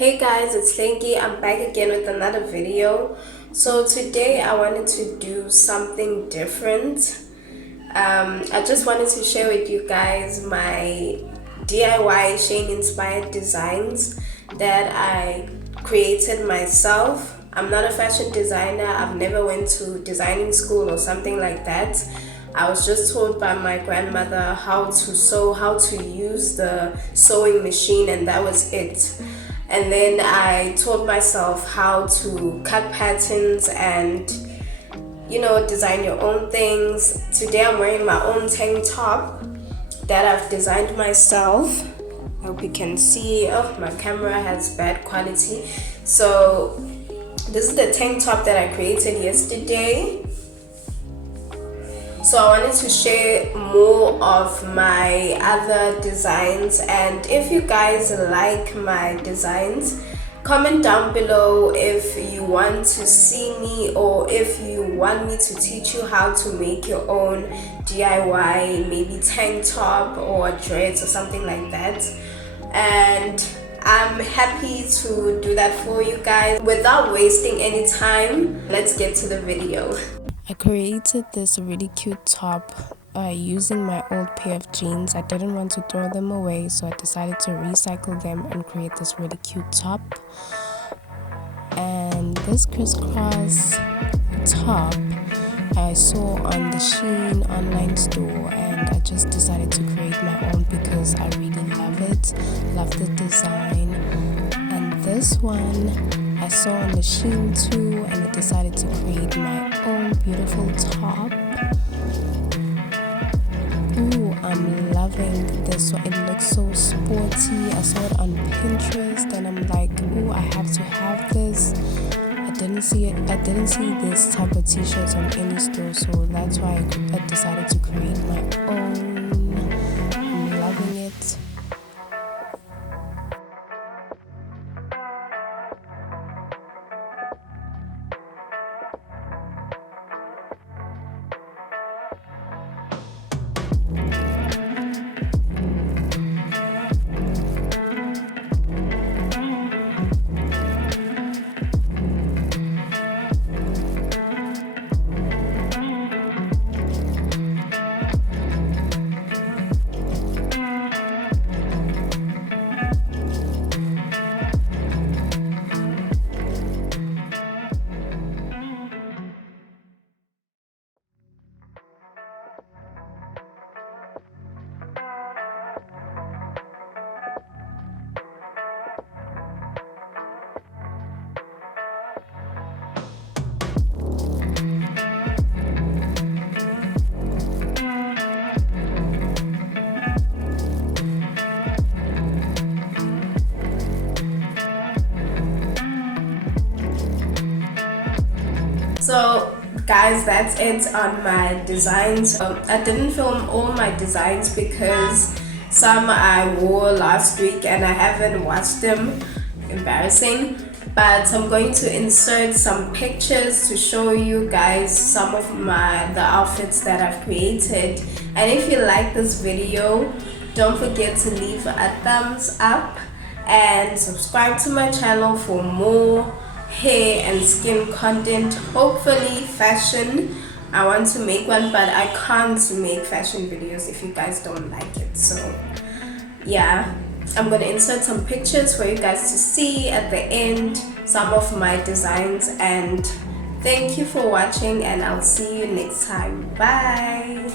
Hey guys, it's Lenky. I'm back again with another video. So today I wanted to do something different. I just wanted to share with you guys my DIY Shein inspired designs that I created myself. I'm not a fashion designer. I've never went to designing school or something like that. I was just told by my grandmother how to sew, how to use the sewing machine, and that was it. And then I taught myself how to cut patterns and design your own things. Today I'm wearing my own tank top that I've designed myself. I hope you can see. Oh, my camera has bad quality. So this is the tank top that I created yesterday. So I wanted to share more of my other designs, and if you guys like my designs, comment down below if you want to see me or if you want me to teach you how to make your own DIY, maybe tank top or dreads or something like that. And I'm happy to do that for you guys. Without wasting any time, let's get to the video. I created this really cute top using my old pair of jeans. I didn't want to throw them away, so I decided to recycle them and create this really cute top. And this crisscross top I saw on the Shein online store, and I just decided to create my own because I really love it, love the design. And this one I saw on the Shein too, and I decided to create my own beautiful top. Ooh, I'm loving this one. It looks so sporty. I saw it on Pinterest and I'm like, ooh, I have to have this. I didn't see this type of t-shirts on any store, so that's why I decided to create my own. I'm loving it. So guys, that's it on my designs. I didn't film all my designs because some I wore last week and I haven't watched them. Embarrassing. But I'm going to insert some pictures to show you guys some of the outfits that I've created. And if you like this video, don't forget to leave a thumbs up and subscribe to my channel for more hair and skin content, hopefully fashion. I want to make one, but I can't make fashion videos if you guys don't like it. So yeah, I'm gonna insert some pictures for you guys to see at the end, some of my designs. And thank you for watching, and I'll see you next time. Bye.